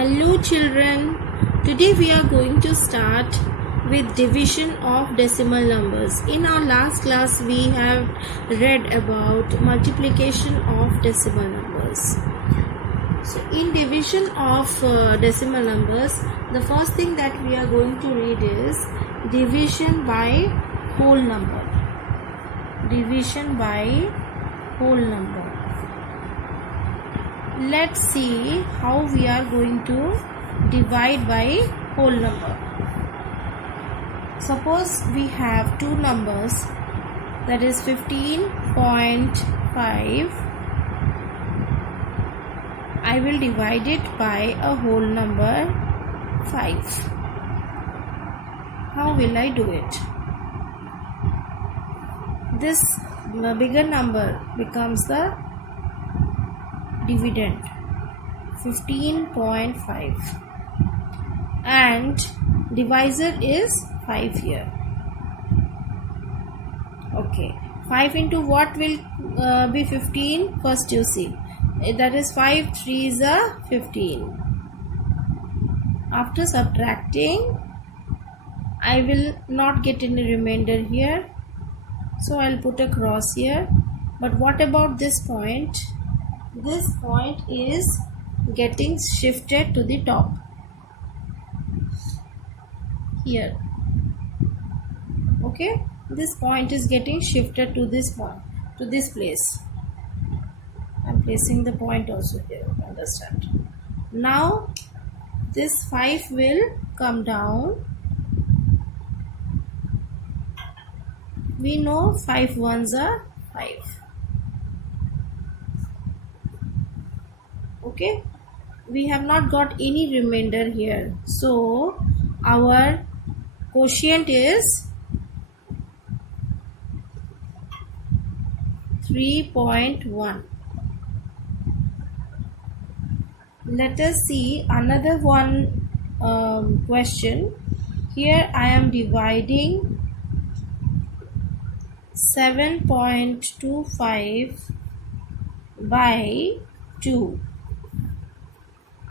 Hello children, today we are going to start with division of decimal numbers. In our last class we have read about multiplication of decimal numbers. So in division of decimal numbers, the first thing that we are going to read is division by whole number. Division by whole number. Let's see how we are going to divide by whole number. Suppose we have two numbers, that is 15.5. I will divide it by a whole number 5. How will I do it? This bigger number becomes the dividend 15.5 and divisor is 5 here. Okay, 5 into what will be 15? First you see, that is 5 3s are 15. After subtracting, I will not get any remainder here, so I'll put a cross here. But what about this point? This point is getting shifted to the top here. Okay, this point is getting shifted to this point, to this place. I'm placing the point also here, understand. Now this 5 will come down. We know 5 ones are 5. Okay, we have not got any remainder here, so our quotient is 3.1. Let us see another one question. Here I am dividing 7.25 by 2.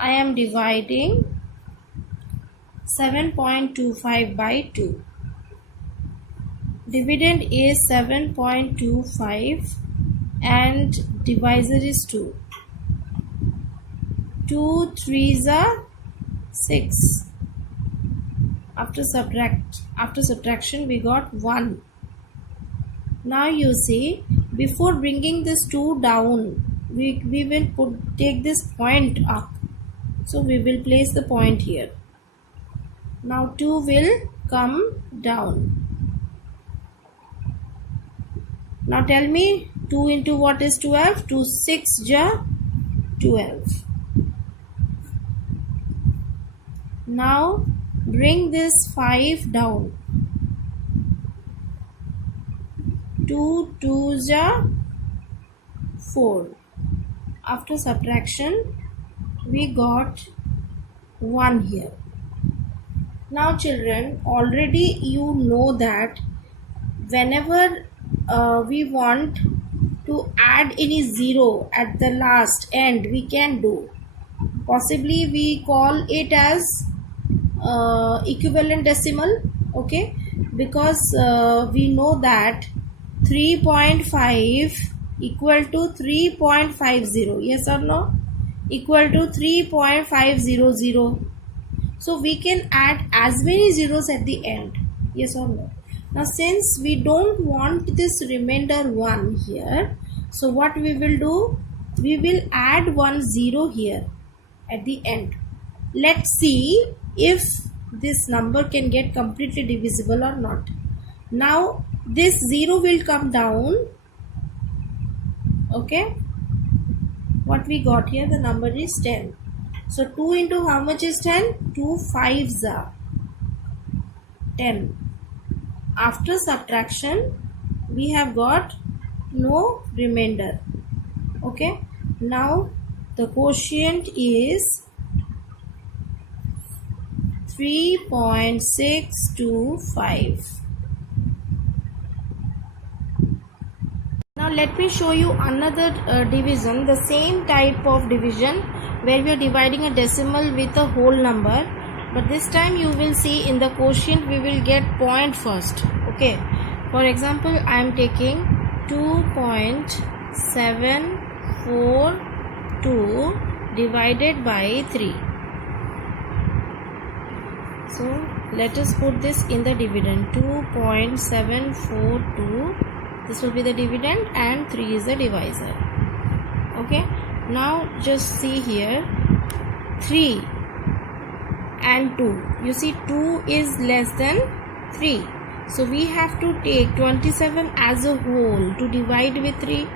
I am dividing 7.25 by 2. Dividend is 7.25 and divisor is 2. 2 3s are 6. After subtraction we got 1. Now you see, before bringing this 2 down, we will take this point up. So we will place the point here. Now 2 will come down. Now tell me, 2 into what is 12? 2 6 ja 12. Now bring this 5 down. 2 2 ja 4. After subtraction we got 1 here. Now children, already you know that whenever we want to add any zero at the last end, we can do. Possibly we call it as equivalent decimal, okay, because we know that 3.5 equal to 3.50, yes or no? Equal to 3.500. So we can add as many zeros at the end, yes or no? Now since we don't want this remainder 1 here, so what we will do, we will add 1 0 here at the end. Let's see if this number can get completely divisible or not. Now this 0 will come down. Okay, what we got here, the number is 10. So 2 into how much is 10? 2 5s are 10. After subtraction we have got no remainder. Okay, now the quotient is 3.625. Now Now let me show you another division, the same type of division where we are dividing a decimal with a whole number, but this time you will see in the quotient we will get point first. Okay, for example, I am taking 2.742 divided by 3. So let us put this in the dividend. 2.742, this will be the dividend, and 3 is the divisor. Okay, now just see here, 3 and 2. You see 2 is less than 3. So we have to take 27 as a whole to divide with 3.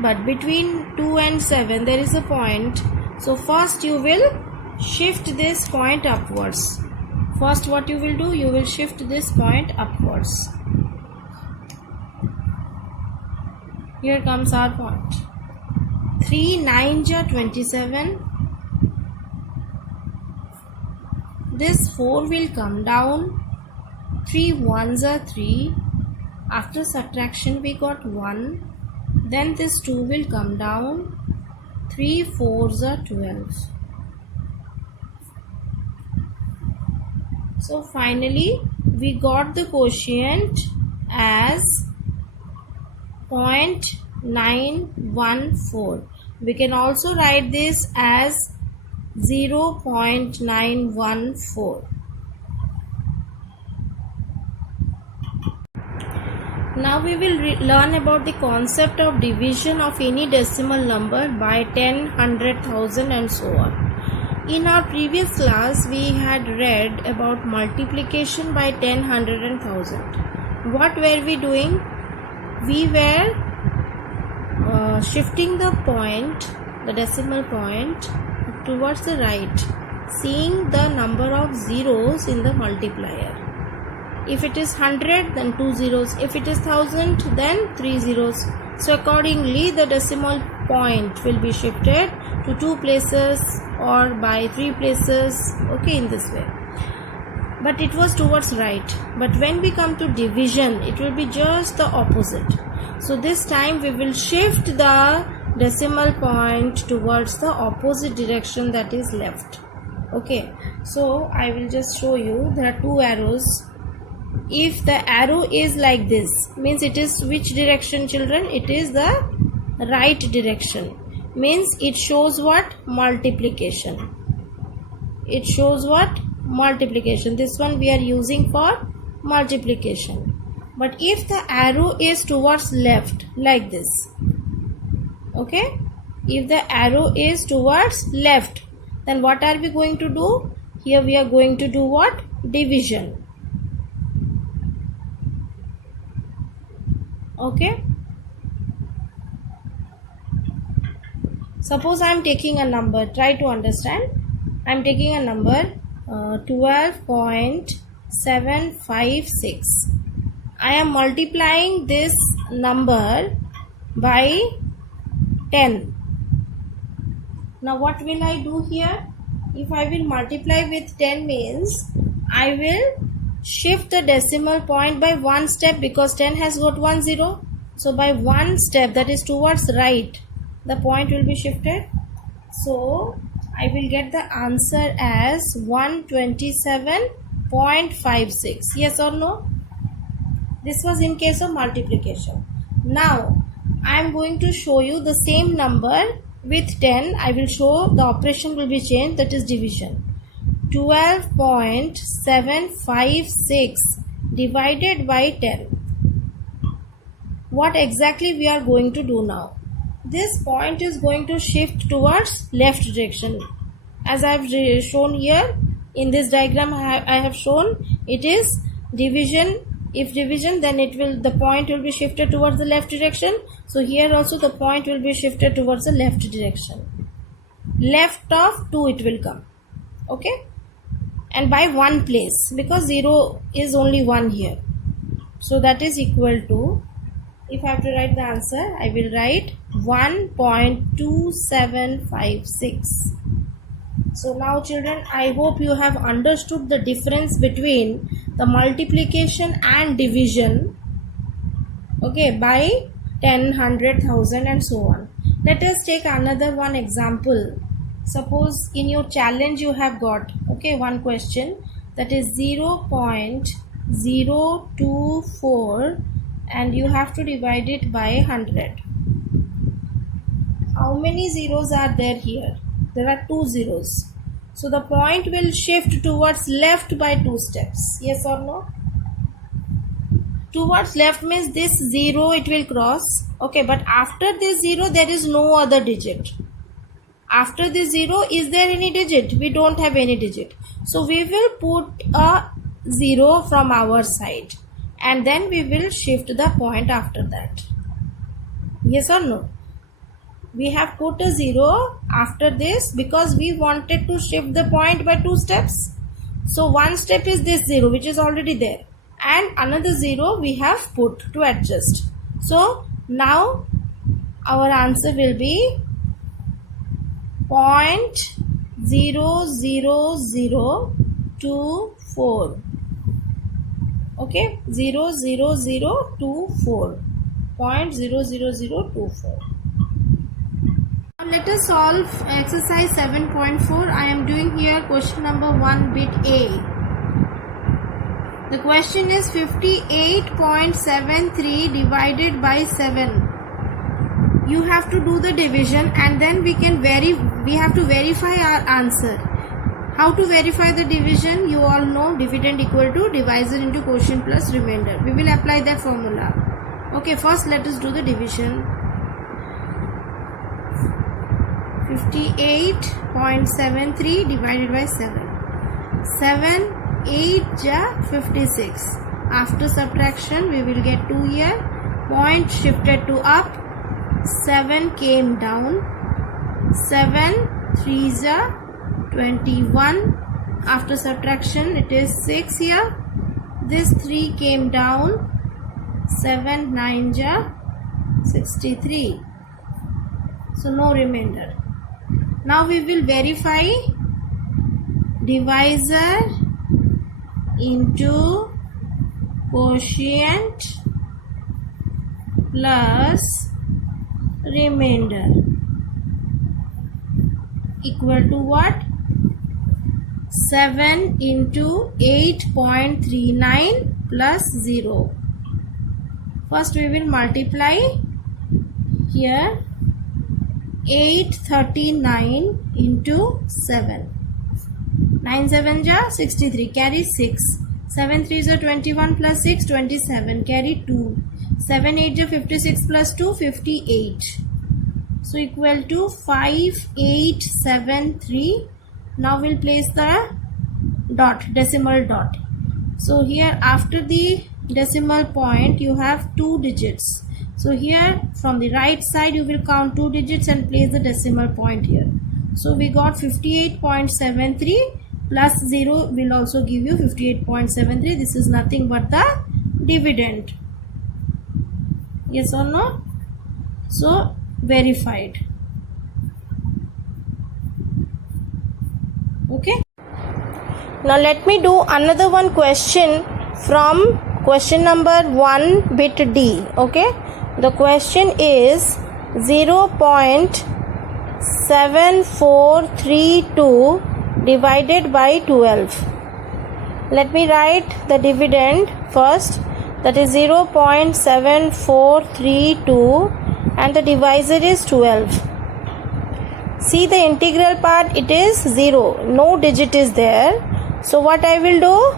But between 2 and 7 there is a point. So first you will shift this point upwards. First what you will do, you will shift this point upwards. Here comes our point. 3 9s are 27. This 4 will come down. 3 1s are 3. After subtraction we got 1. Then this 2 will come down. 3 4s are 12. So finally we got the quotient as 0.914. We can also write this as 0.914. Now we will learn about the concept of division of any decimal number by 10, 100, 1000 and so on. In our previous class, we had read about multiplication by 10, 100 and 1000. What were we doing? We were shifting the point, the decimal point, towards the right, seeing the number of zeros in the multiplier. If it is 100, then 2 zeros. If it is 1000, then 3 zeros. So accordingly, the decimal point will be shifted to 2 places or by 3 places. Okay, in this way. But it was towards right. But when we come to division, it will be just the opposite. So this time we will shift the decimal point towards the opposite direction, that is left. Okay, so I will just show you. There are 2 arrows. If the arrow is like this, means it is which direction, children? It is the right direction. Means it shows what? Multiplication. It shows what? Multiplication. This one we are using for multiplication. But if the arrow is towards left, like this, okay, if the arrow is towards left, then what are we going to do? Here we are going to do what? Division. Okay, suppose I am taking a number. Try to understand. I am taking a number 12.756. I am multiplying this number by 10. Now what will I do here? If I will multiply with 10, means I will shift the decimal point by 1 step, because 10 has got 1 0. So by 1 step, that is towards right, the point will be shifted. So I will get the answer as 127.56. Yes or no? This was in case of multiplication. Now I am going to show you the same number with 10. I will show the operation will be changed, that is division. 12.756 divided by 10. What exactly we are going to do now? This point is going to shift towards left direction. As I have shown here in this diagram, I have shown it is division. If division, then the point will be shifted towards the left direction. So here also the point will be shifted towards the left direction. Left of 2 it will come. Okay, and by 1 place, because 0 is only 1 here. So that is equal to, if I have to write the answer, I will write 1.2756. So now children, I hope you have understood the difference between the multiplication and division, okay, by 10, 100, 1000 and so on. Let us take another one example. Suppose in your challenge you have got, okay, one question that is 0.024 and you have to divide it by 100. How many zeros are there here? There are 2 zeros. So the point will shift towards left by 2 steps. Yes or no? Towards left means this 0 it will cross. Okay, but after this 0 there is no other digit. After this 0, is there any digit? We don't have any digit. So we will put a 0 from our side and then we will shift the point after that. Yes or no? We have put a 0 after this because we wanted to shift the point by 2 steps. So one step is this 0 which is already there and another 0 we have put to adjust. So now our answer will be 0.00024. Okay, 0.00024. 0.00024. Now let us solve exercise 7.4. I am doing here question number 1 bit A. The question is 58.73 divided by 7. You have to do the division and then we have to verify our answer. How to verify the division? You all know dividend equal to divisor into quotient plus remainder. We will apply that formula. Okay, first let us do the division. 58.73 divided by 7. 7 8 ja 56. After subtraction we will get 2 here. Point shifted to up. 7 came down. 7 3s are 21. After subtraction it is 6 here. This 3 came down. 7 9s are 63. So no remainder. Now we will verify divisor into quotient plus remainder equal to what? 7 into 8.39 plus 0. First we will multiply here 839 into 7. 9 7 ja 63, carry 6. 7 3 is 21 plus 6, 27, carry 2. 7 8 is 56 plus 2, 58. So equal to 5873. Now we'll place the dot, decimal dot. So here after the decimal point you have 2 digits. So here from the right side you will count 2 digits and place the decimal point here. So we got 58.73 plus 0 will also give you 58.73. This is nothing but the dividend. Yes or no? So verified. Okay. Now let me do another one question from question number 1 bit D. Okay. The question is 0.7432 divided by 12. Let me write the dividend first. That is 0.7432 and the divisor is 12. See the integral part, it is 0. No digit is there. So what I will do?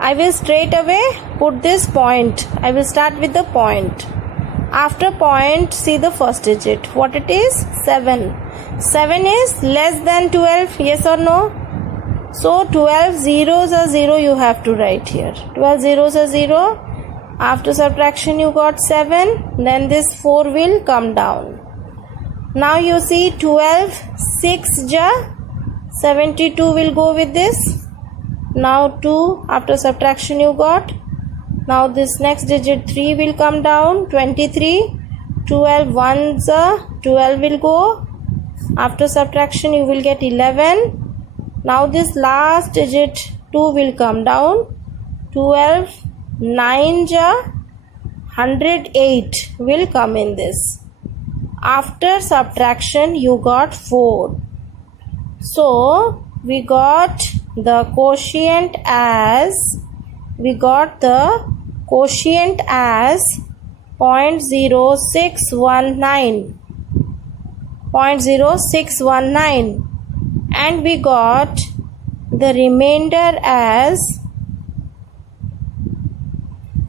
I will straight away put this point. I will start with the point. After point, see the first digit. What it is? 7. 7 is less than 12. Yes or no? So 12 zeros are 0 you have to write here. 12 zeros are 0. After subtraction you got 7. Then this 4 will come down. Now you see 12 6 ja 72 will go with this. Now 2 after subtraction you got. Now this next digit 3 will come down. 23. 12 1s 12 will go. After subtraction you will get 11. Now this last digit 2 will come down. 12 9 ja 108 will come in this. After subtraction you got 4. So we got the quotient as 0.0619, and we got the remainder as,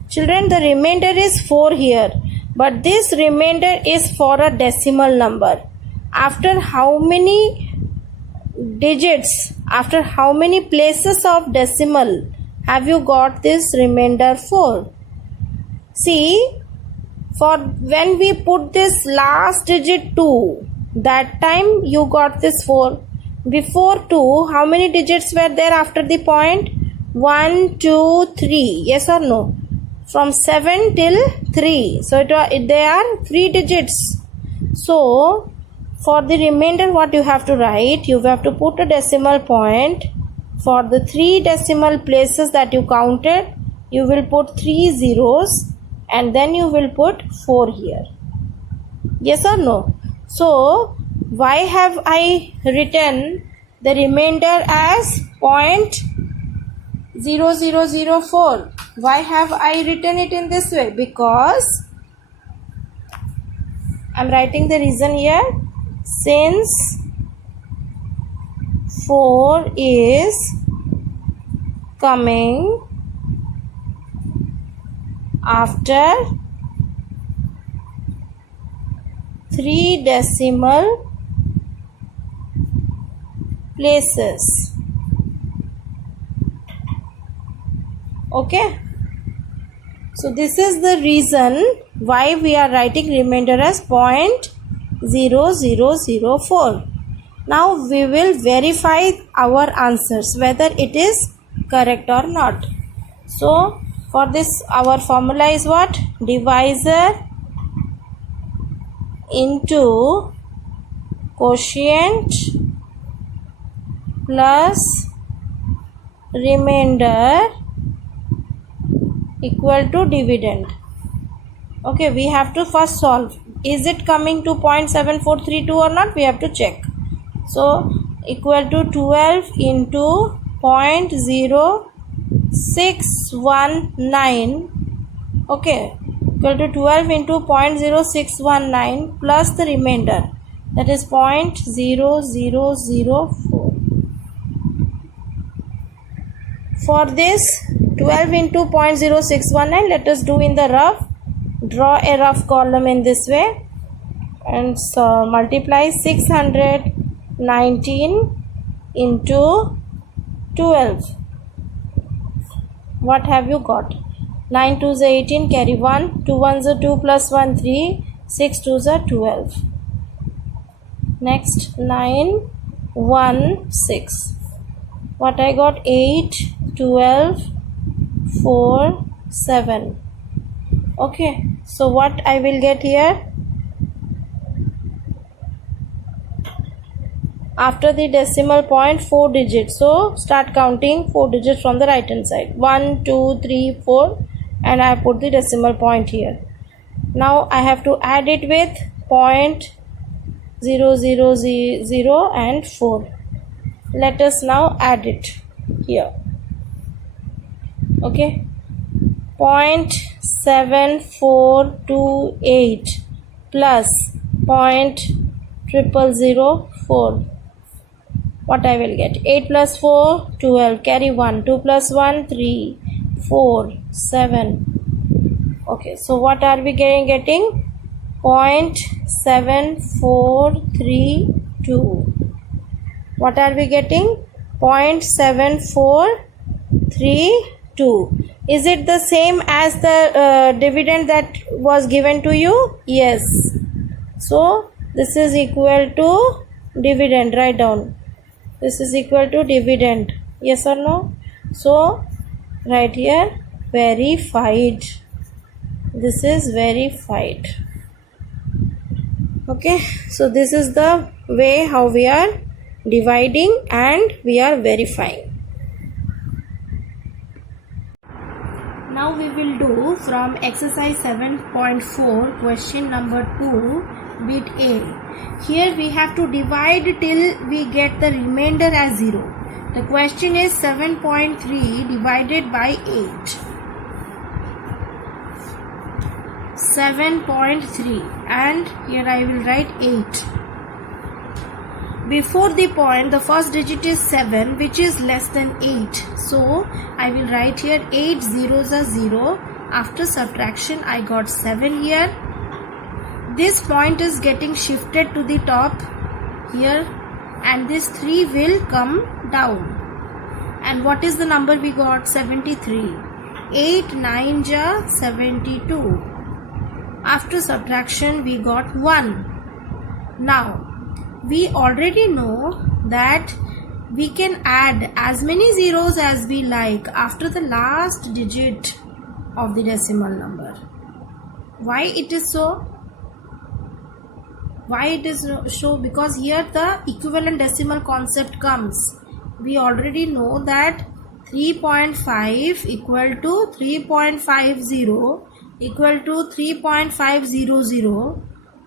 children, the remainder is 4 here, but this remainder is for a decimal number. After how many digits, after how many places of decimal have you got this remainder 4? See, for when we put this last digit 2, that time you got this 4. Before 2, how many digits were there after the point? 1, 2, 3. Yes or no? From 7 till 3. So they are 3 digits. So for the remainder, what you have to write? You have to put a decimal point. For the 3 decimal places that you counted, you will put 3 zeros and then you will put 4 here. Yes or no? So why have I written the remainder as 0.0004? Why have I written it in this way? Because I am writing the reason here. Since 4 is coming after 3 decimal places. Okay, so this is the reason why we are writing remainder as 0.0004. Now we will verify our answers whether it is correct or not. So for this, our formula is what? Divisor into quotient plus remainder equal to dividend. Okay, we have to first solve. Is it coming to 0.7432 or not? We have to check. So equal to 12 into 0.0619. Okay, equal to 12 into 0.0619 plus the remainder, that is 0.0004. For this 12 into 0.0619, let us do in the rough. Draw a rough column in this way and so multiply 619 into 12. What have you got? 9 2s are 18, carry 1, 2 1s are 2 plus 1 3, 6 2s are 12. Next 9 1 6. What I got? 8 12 4 7. Okay, so what I will get here? After the decimal point, 4 digits. So start counting 4 digits from the right hand side. 1 2 3 4, and I put the decimal point here. Now I have to add it with 0.0000 and 4. Let us now add it here. Okay, 0.7428 plus 0.0004. What I will get? 8 plus 4 12, carry 1, 2 plus 1 3, 4 7. Okay, so what are we getting? 0.7432. What are we getting? 0.7432. Is it the same as the dividend that was given to you? Yes. So this is equal to dividend. Write down. This is equal to dividend. Yes or no? So right here, verified. This is verified. Okay, so this is the way how we are dividing and we are verifying. Now Now we will do from exercise 7.4 question number 2 bit A. Here we have to divide till we get the remainder as 0. The question is 7.3 divided by 8. 7.3 and here I will write 8. Before the point, the first digit is 7, which is less than 8. So I will write here 8 zeros are 0. After subtraction, I got 7 here. This point is getting shifted to the top here, and this 3 will come down. And what is the number we got? 73. 8 9 ja 72. After subtraction, we got 1. Now, we already know that we can add as many zeros as we like after the last digit of the decimal number. Why it is so? Why it is so? Because here the equivalent decimal concept comes. We already know that 3.5 equal to 3.50 equal to 3.500.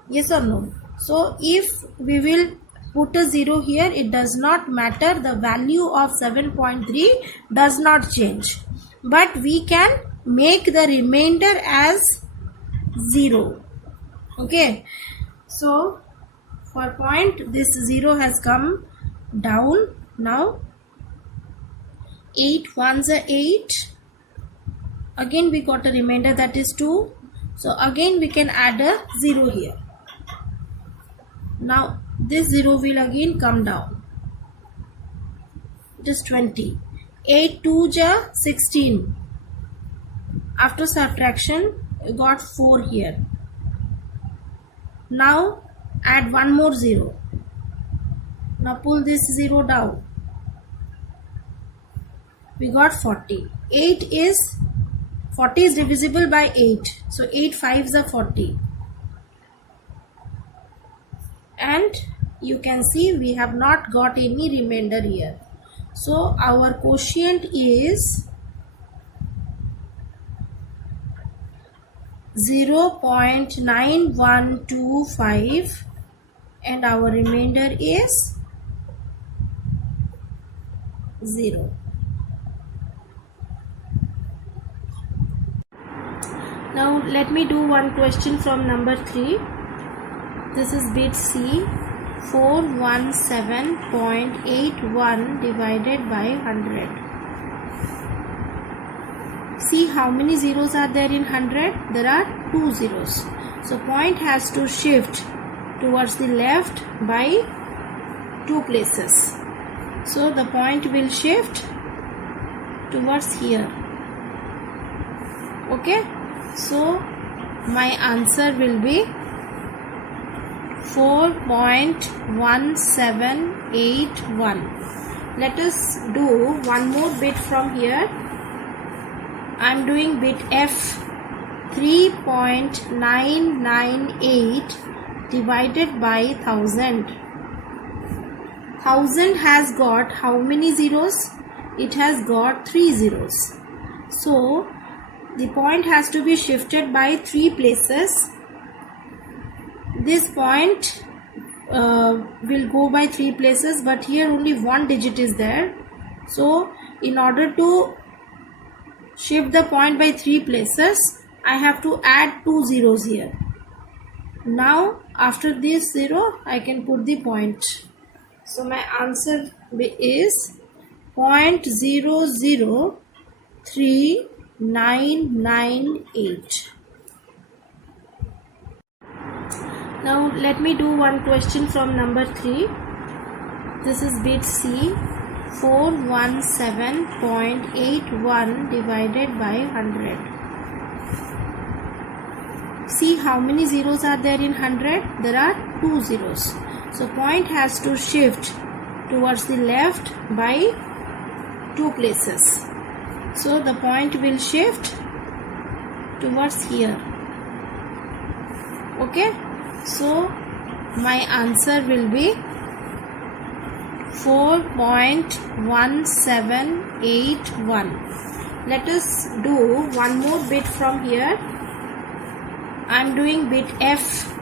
Yes or no? So if we will put a 0 here, it does not matter. The value of 7.3 does not change. But we can make the remainder as 0. Okay. So for point, this 0 has come down. Now 8 ones are 8. Again we got a remainder, that is 2. So again we can add a 0 here. Now this 0 will again come down. It is 20. 8 2 ja 16. After subtraction, you got 4 here. Now add one more 0. Now pull this 0 down. We got 40. 40 is divisible by 8. So 8 5s are 40. And you can see we have not got any remainder here. So our quotient is 0.9125 and our remainder is 0. Now let me do one question from number 3. This is bit C. 417.81 divided by 100. See how many zeros are there in 100? There are 2 zeros. So point has to shift towards the left by 2 places. So the point will shift towards here. Okay. So my answer will be 4.1781. Let us do one more bit from here. I am doing bit F. 3.998 divided by 1000. 1000 has got how many zeros? It has got 3 zeros. So the point has to be shifted by 3 places. This point will go by 3 places, but here only one digit is there. So in order to shift the point by 3 places, I have to add 2 zeros here. Now after this 0, I can put the point. So my answer is 0.003998. Now let me do one question from number 3. This is bit C. 417.81 divided by 100. See how many zeros are there in 100? There are 2 zeros. So point has to shift towards the left by 2 places. So the point will shift towards here. Okay. So my answer will be 4.1781. let us do one more bit from here. I am doing bit F.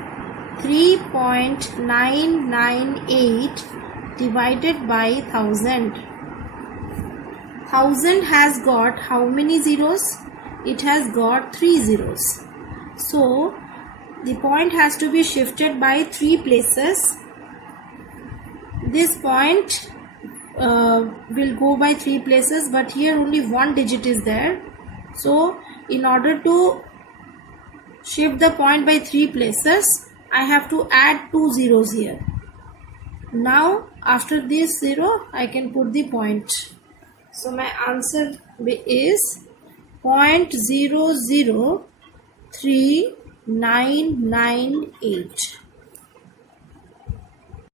3.998 divided by 1000. 1000 has got how many zeros? It has got 3 zeros. So the point has to be shifted by 3 places. This point will go by 3 places, but here only one digit is there. So in order to shift the point by 3 places, I have to add 2 zeros here. Now after this 0, I can put the point. So my answer is 0.003998.